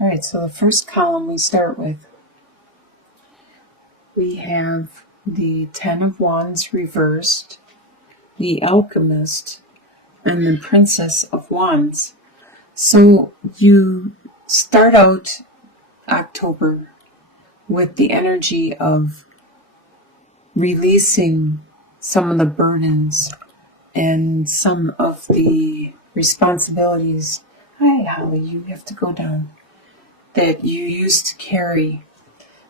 All right, so the first column we start with, we have the Ten of Wands reversed, the Alchemist, and the Princess of Wands. So you start out October with the energy of releasing some of the burdens and some of the responsibilities. Hi, Holly, you have to go down. That you used to carry.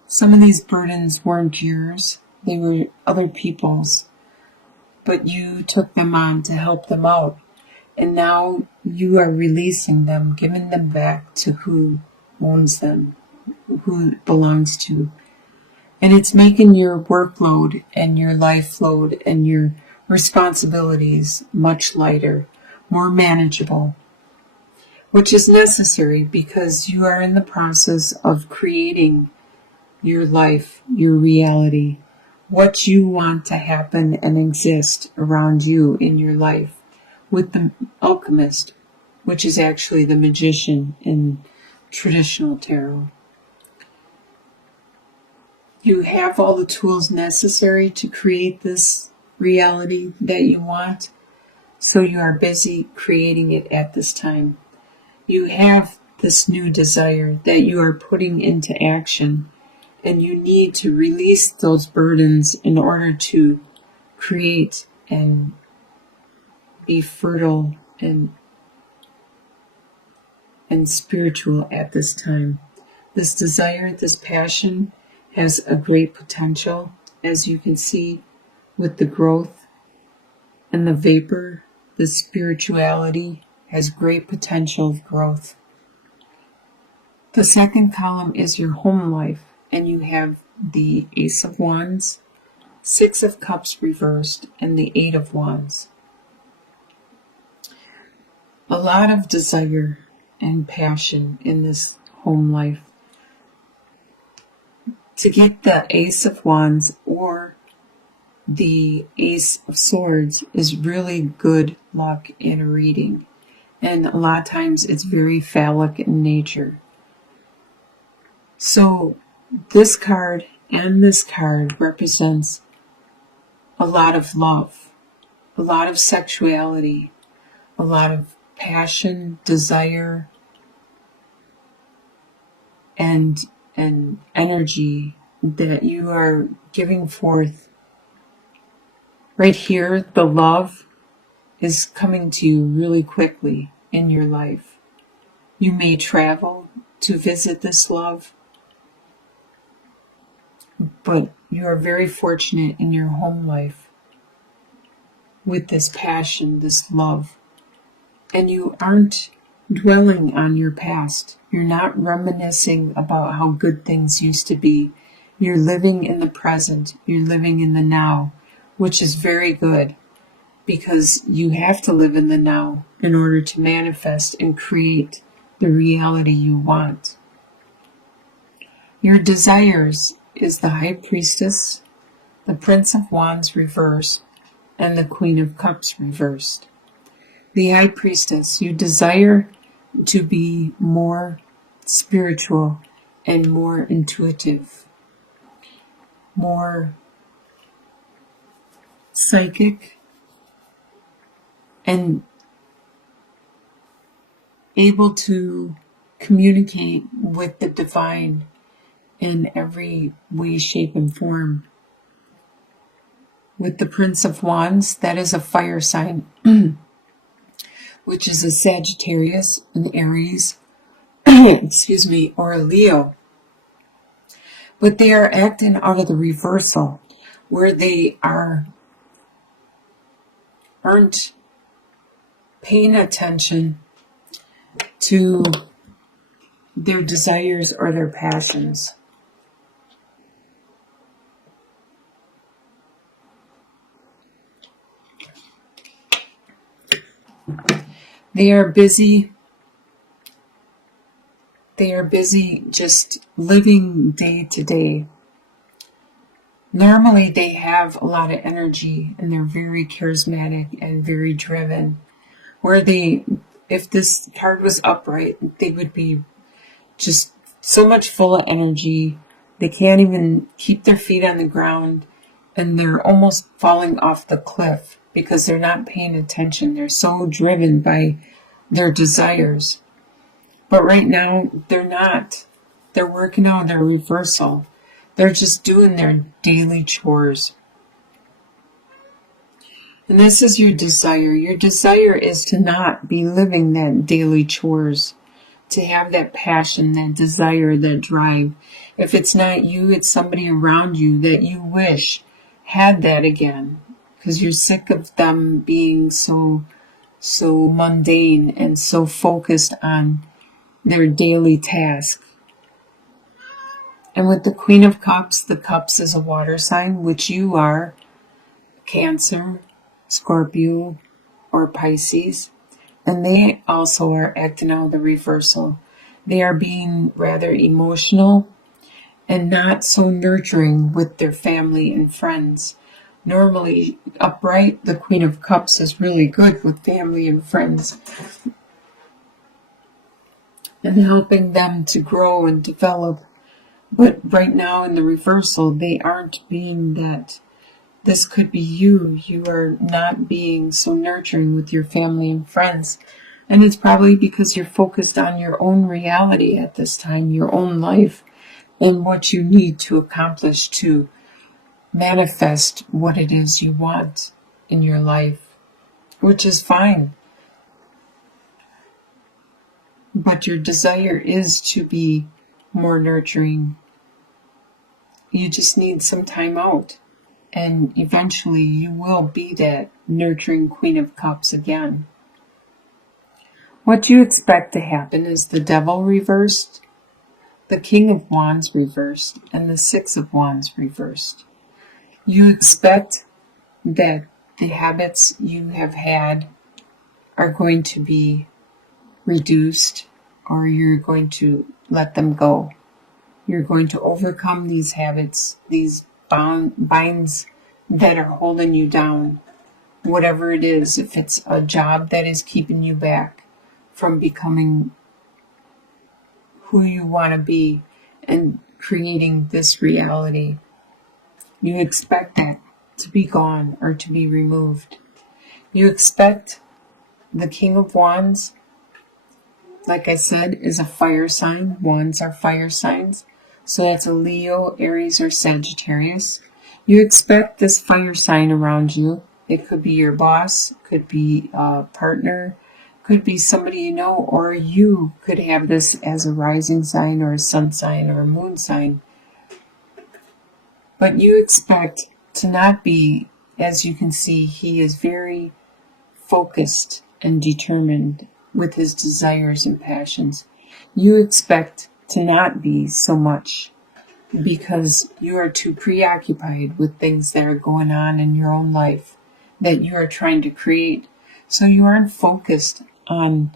Some of these burdens weren't yours, they were other people's, but you took them on to help them out. And now you are releasing them, giving them back to who owns them, who it belongs to. And it's making your workload and your life load and your responsibilities much lighter, more manageable, which is necessary because you are in the process of creating your life, your reality, what you want to happen and exist around you in your life with the Alchemist, which is actually the magician in traditional tarot. You have all the tools necessary to create this reality that you want, so you are busy creating it at this time. You have this new desire that you are putting into action, and you need to release those burdens in order to create and be fertile and spiritual at this time. This desire, this passion has a great potential, as you can see with the growth and the vapor. The spirituality has great potential of growth. The second column is your home life, and you have the Ace of Wands, Six of Cups reversed, and the Eight of Wands. A lot of desire and passion in this home life. To get the Ace of Wands or the Ace of Swords is really good luck in a reading. And a lot of times it's very phallic in nature. So this card and this card represents a lot of love, a lot of sexuality, a lot of passion, desire, and energy that you are giving forth. Right here, the love is coming to you really quickly in your life. You may travel to visit this love, but you are very fortunate in your home life with this passion, this love. And you aren't dwelling on your past. You're not reminiscing about how good things used to be. You're living in the present. You're living in the now, which is very good because you have to live in the now in order to manifest and create the reality you want. Your desires is the High Priestess, the Prince of Wands reversed, and the Queen of Cups reversed. The High Priestess, you desire to be more spiritual and more intuitive, more psychic, and able to communicate with the divine in every way, shape, and form. With the Prince of Wands, that is a fire sign, which is a Sagittarius, an Aries, or a Leo. But they are acting out of the reversal, where they aren't paying attention to their desires or their passions. They are busy just living day to day. Normally they have a lot of energy and they're very charismatic and very driven. If this card was upright, they would be just so much full of energy. They can't even keep their feet on the ground, and they're almost falling off the cliff because they're not paying attention. They're so driven by their desires. But right now, they're not. They're working on their reversal. They're just doing their daily chores. And this is your desire. Your desire is to not be living that daily chores, to have that passion, that desire, that drive. If it's not you, it's somebody around you that you wish had that again, because you're sick of them being so mundane and so focused on their daily task. And with the Queen of Cups, the Cups is a water sign, which you are, Cancer, Scorpio, or Pisces. And they also are acting out the reversal. They are being rather emotional and not so nurturing with their family and friends. Normally, upright, the Queen of Cups is really good with family and friends and helping them to grow and develop. But right now in the reversal, they aren't being that. This could be you. You are not being so nurturing with your family and friends. And it's probably because you're focused on your own reality at this time, your own life, and what you need to accomplish to manifest what it is you want in your life, which is fine. But your desire is to be more nurturing. You just need some time out. And eventually you will be that nurturing Queen of Cups again. What you expect to happen is the Devil reversed, the King of Wands reversed, and the Six of Wands reversed. You expect that the habits you have had are going to be reduced, or you're going to let them go. You're going to overcome these habits, these binds that are holding you down, whatever it is. If it's a job that is keeping you back from becoming who you want to be and creating this reality, you expect that to be gone or to be removed. You expect the King of Wands, like I said, is a fire sign. Wands are fire signs. So that's a Leo, Aries, or Sagittarius. You expect this fire sign around you. It could be your boss, could be a partner, could be somebody you know, or you could have this as a rising sign or a sun sign or a moon sign. But you expect to not be, as you can see, he is very focused and determined with his desires and passions. You expect to not be so much because you are too preoccupied with things that are going on in your own life that you are trying to create. So you aren't focused on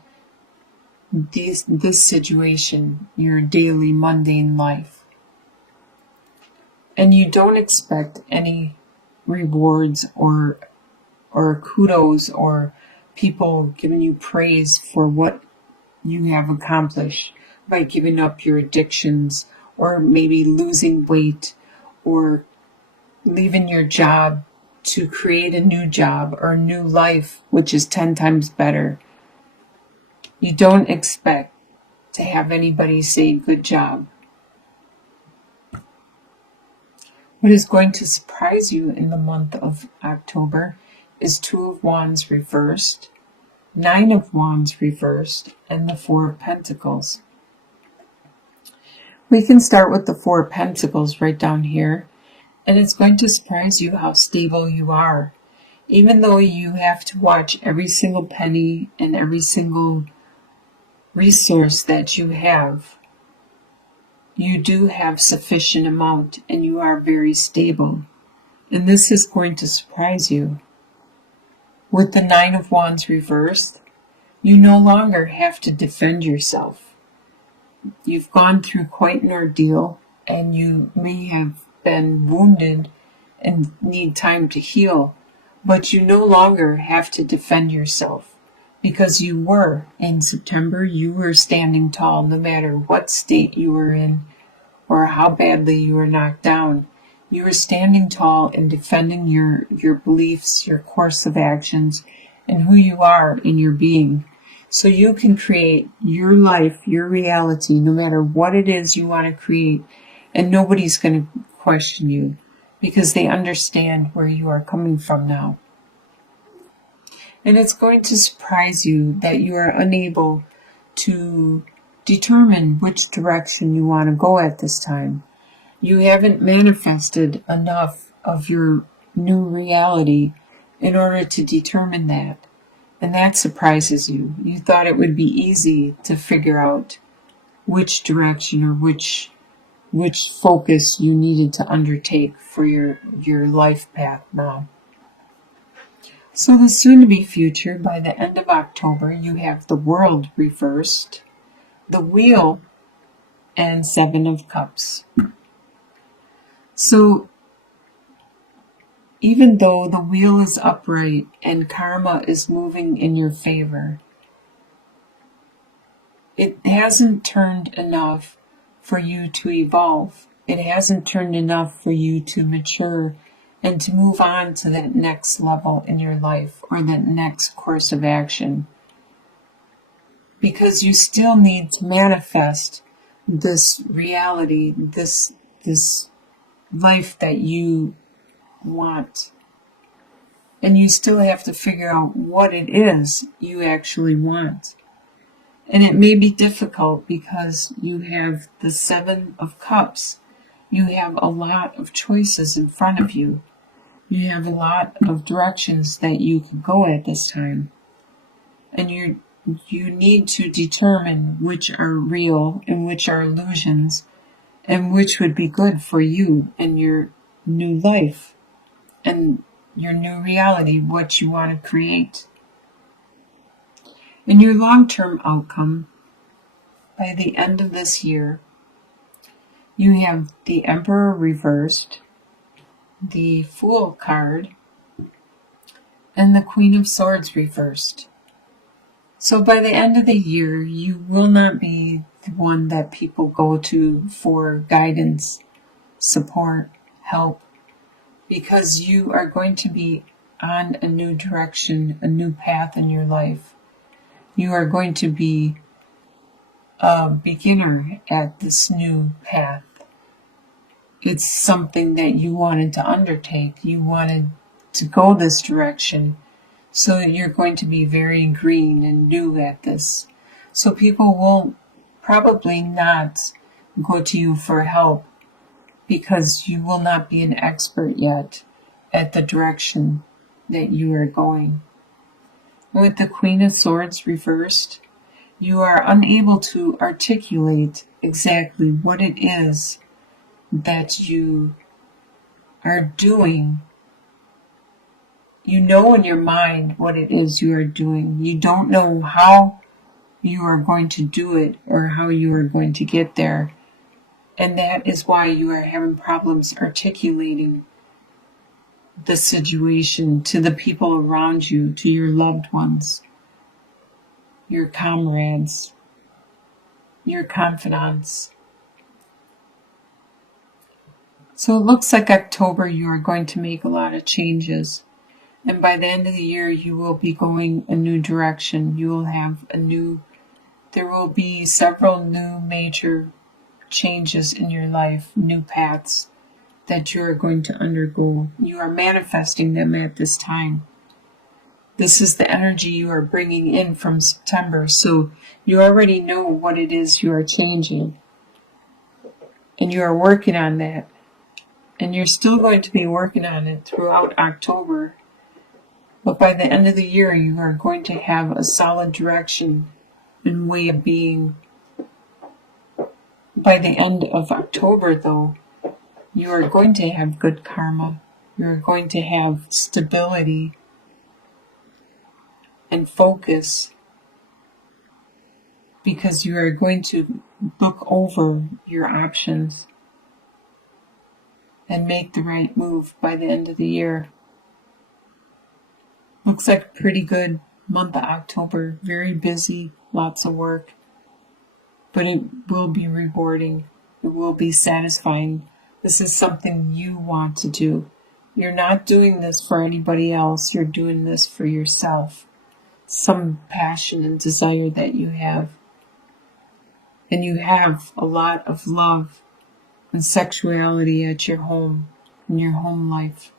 this situation, your daily mundane life. And you don't expect any rewards or kudos or people giving you praise for what you have accomplished by giving up your addictions or maybe losing weight or leaving your job to create a new job or a new life, which is 10 times better. You don't expect to have anybody say good job. What is going to surprise you in the month of October is Two of Wands reversed, Nine of Wands reversed, and the Four of Pentacles. We can start with the Four of Pentacles right down here, and it's going to surprise you how stable you are. Even though you have to watch every single penny and every single resource that you have, you do have sufficient amount and you are very stable. And this is going to surprise you. With the Nine of Wands reversed, you no longer have to defend yourself. You've gone through quite an ordeal and you may have been wounded and need time to heal, but you no longer have to defend yourself. because you were in September, you were standing tall no matter what state you were in or how badly you were knocked down. You were standing tall and defending your beliefs, your course of actions, and who you are in your being. So you can create your life, your reality, no matter what it is you want to create, and nobody's going to question you because they understand where you are coming from now. And it's going to surprise you that you are unable to determine which direction you want to go at this time. You haven't manifested enough of your new reality in order to determine that. And that surprises you. You thought it would be easy to figure out which direction or which focus you needed to undertake for your life path now. So the soon-to-be future, by the end of October, you have the World reversed, the Wheel, and Seven of Cups. So even though the wheel is upright and karma is moving in your favor, it hasn't turned enough for you to evolve. It hasn't turned enough for you to mature and to move on to that next level in your life or that next course of action. Because you still need to manifest this reality, this life that you want. And you still have to figure out what it is you actually want. And it may be difficult because you have the Seven of Cups. You have a lot of choices in front of you. You have a lot of directions that you can go at this time. And you need to determine which are real and which are illusions and which would be good for you and your new life and your new reality, what you want to create. In your long-term outcome, by the end of this year, you have the Emperor reversed, the Fool card, and the Queen of Swords reversed. So by the end of the year, you will not be the one that people go to for guidance, support, help, because you are going to be on a new direction, a new path in your life. You are going to be a beginner at this new path. It's something that you wanted to undertake. You wanted to go this direction. So you're going to be very green and new at this. So people will probably not go to you for help because you will not be an expert yet at the direction that you are going. With the Queen of Swords reversed, you are unable to articulate exactly what it is that you are doing. You know in your mind what it is you are doing. You don't know how you are going to do it or how you are going to get there. And that is why you are having problems articulating the situation to the people around you, to your loved ones, your comrades, your confidants. So it looks like October you are going to make a lot of changes. And by the end of the year, you will be going a new direction. You will have there will be several new major changes in your life, new paths that you are going to undergo. You are manifesting them at this time. This is the energy you are bringing in from September. So you already know what it is you are changing. And you are working on that. And you're still going to be working on it throughout October. But by the end of the year, you are going to have a solid direction and way of being. By the end of October, though, you are going to have good karma. You're going to have stability and focus because you are going to look over your options and make the right move by the end of the year. Looks like a pretty good month of October, very busy, lots of work, but it will be rewarding. It will be satisfying. This is something you want to do. You're not doing this for anybody else. You're doing this for yourself. Some passion and desire that you have. And you have a lot of love and sexuality at your home, in your home life.